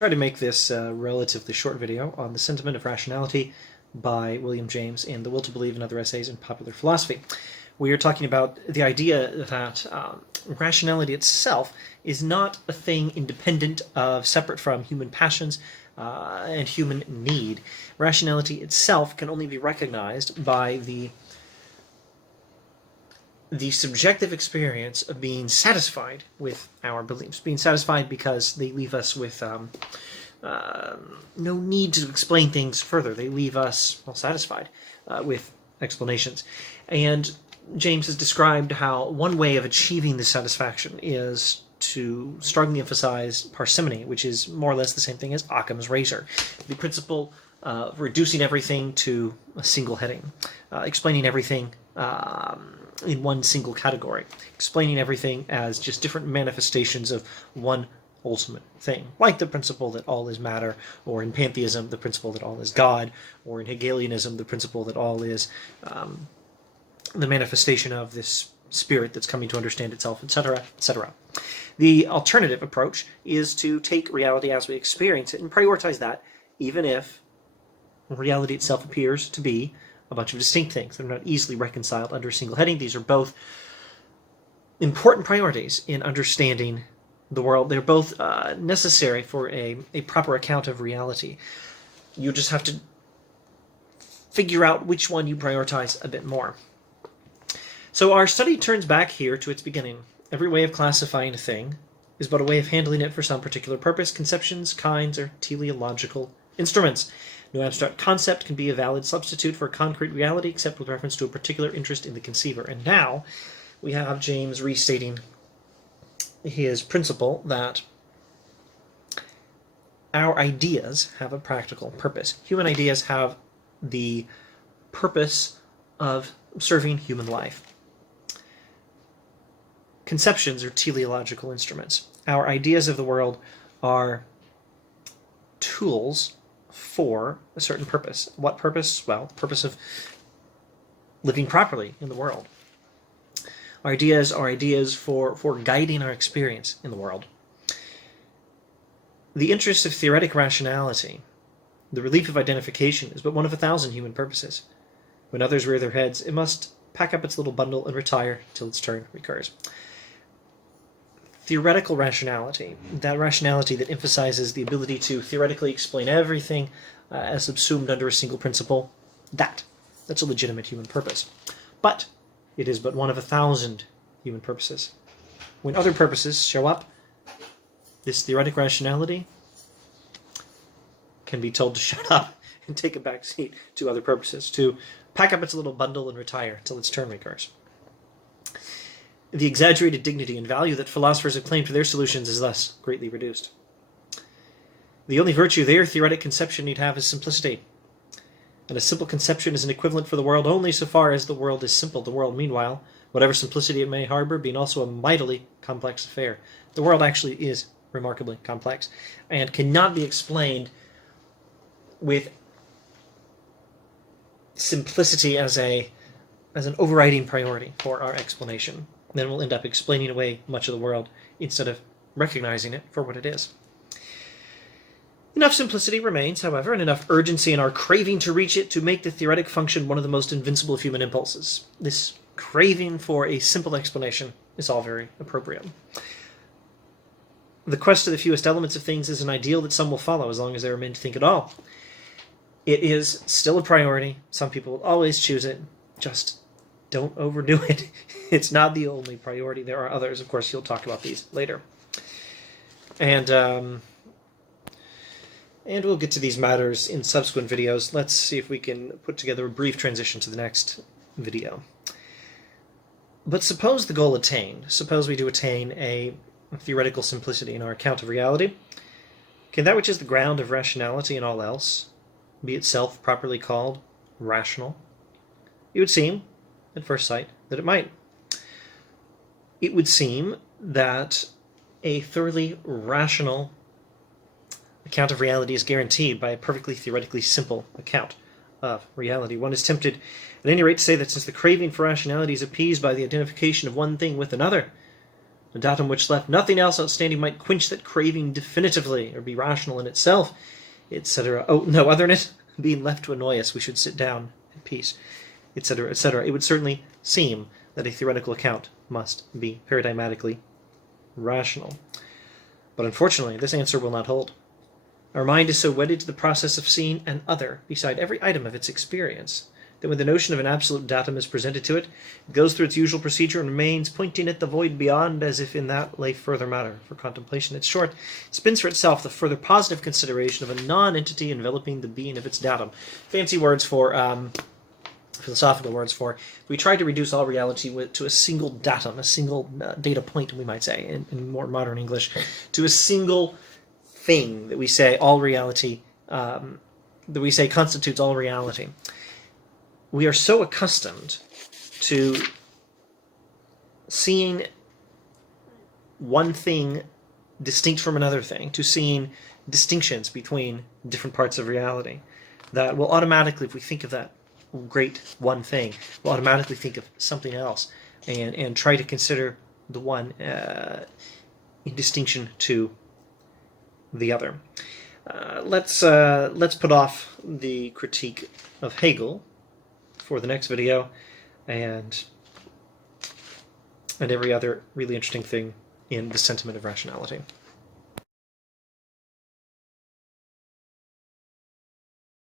Try to make this a relatively short video on The Sentiment of Rationality by William James and The Will to Believe and Other Essays in Popular Philosophy. We are talking about the idea that rationality itself is not a thing independent of, separate from human passions and human need. Rationality itself can only be recognized by the subjective experience of being satisfied with our beliefs, being satisfied because they leave us with no need to explain things further. They leave us satisfied with explanations. And James has described how one way of achieving this satisfaction is to strongly emphasize parsimony, which is more or less the same thing as Occam's razor. The principle of reducing everything to a single heading, explaining everything in one single category, explaining everything as just different manifestations of one ultimate thing, like the principle that all is matter, or in pantheism, the principle that all is God, or in Hegelianism, the principle that all is the manifestation of this spirit that's coming to understand itself, etc., etc. The alternative approach is to take reality as we experience it and prioritize that, even if reality itself appears to be a bunch of distinct things that are not easily reconciled under a single heading. These are both important priorities in understanding the world. They're both necessary for a proper account of reality. You just have to figure out which one you prioritize a bit more. So our study turns back here to its beginning. Every way of classifying a thing is but a way of handling it for some particular purpose. Conceptions, kinds, or teleological instruments. No abstract concept can be a valid substitute for a concrete reality except with reference to a particular interest in the conceiver. And now we have James restating his principle that our ideas have a practical purpose. Human ideas have the purpose of serving human life. Conceptions are teleological instruments. Our ideas of the world are tools for a certain purpose. What purpose? Well, purpose of living properly in the world. Our ideas are ideas for guiding our experience in the world. The interest of theoretic rationality, the relief of identification, is but one of 1,000 human purposes. When others rear their heads, it must pack up its little bundle and retire till its turn recurs. Theoretical rationality, that rationality that emphasizes the ability to theoretically explain everything as subsumed under a single principle, that's a legitimate human purpose. But it is but one of 1,000 human purposes. When other purposes show up, this theoretic rationality can be told to shut up and take a back seat to other purposes, to pack up its little bundle and retire till its turn recurs. The exaggerated dignity and value that philosophers have claimed to their solutions is thus greatly reduced. The only virtue their theoretic conception need have is simplicity. And a simple conception is an equivalent for the world only so far as the world is simple. The world, meanwhile, whatever simplicity it may harbor, being also a mightily complex affair. The world actually is remarkably complex and cannot be explained with simplicity as an overriding priority for our explanation. Then we'll end up explaining away much of the world instead of recognizing it for what it is. Enough simplicity remains, however, and enough urgency in our craving to reach it to make the theoretic function one of the most invincible of human impulses. This craving for a simple explanation is all very appropriate. The quest to the fewest elements of things is an ideal that some will follow as long as there are men to think at all. It is still a priority. Some people will always choose it. Just don't overdo it. It's not the only priority. There are others. Of course, he'll talk about these later. And we'll get to these matters in subsequent videos. Let's see if we can put together a brief transition to the next video. But suppose the goal attained. Suppose we do attain a theoretical simplicity in our account of reality. Can that which is the ground of rationality in all else be itself properly called rational? It would seem, at first sight, that it might. It would seem that a thoroughly rational account of reality is guaranteed by a perfectly theoretically simple account of reality. One is tempted, at any rate, to say that since the craving for rationality is appeased by the identification of one thing with another, A datum which left nothing else outstanding might quench that craving definitively, or be rational in itself, etc. Oh, no, other than it being left to annoy us, we should sit down in peace, etc., etc. It would certainly seem that a theoretical account must be paradigmatically rational. But unfortunately, this answer will not hold. Our mind is so wedded to the process of seeing an other beside every item of its experience that when the notion of an absolute datum is presented to it, it goes through its usual procedure and remains pointing at the void beyond as if in that lay further matter for contemplation. In short, it spins for itself the further positive consideration of a non-entity enveloping the being of its datum. Fancy words for, philosophical words for, we try to reduce all reality to a single datum, a single data point, we might say, in more modern English, to a single thing that we say all reality, that we say constitutes all reality. We are so accustomed to seeing one thing distinct from another thing, to seeing distinctions between different parts of reality, that we'll automatically, if we think of that great one thing, we'll automatically think of something else and try to consider the one in distinction to the other. Let's put off the critique of Hegel for the next video, and every other really interesting thing in the sentiment of rationality.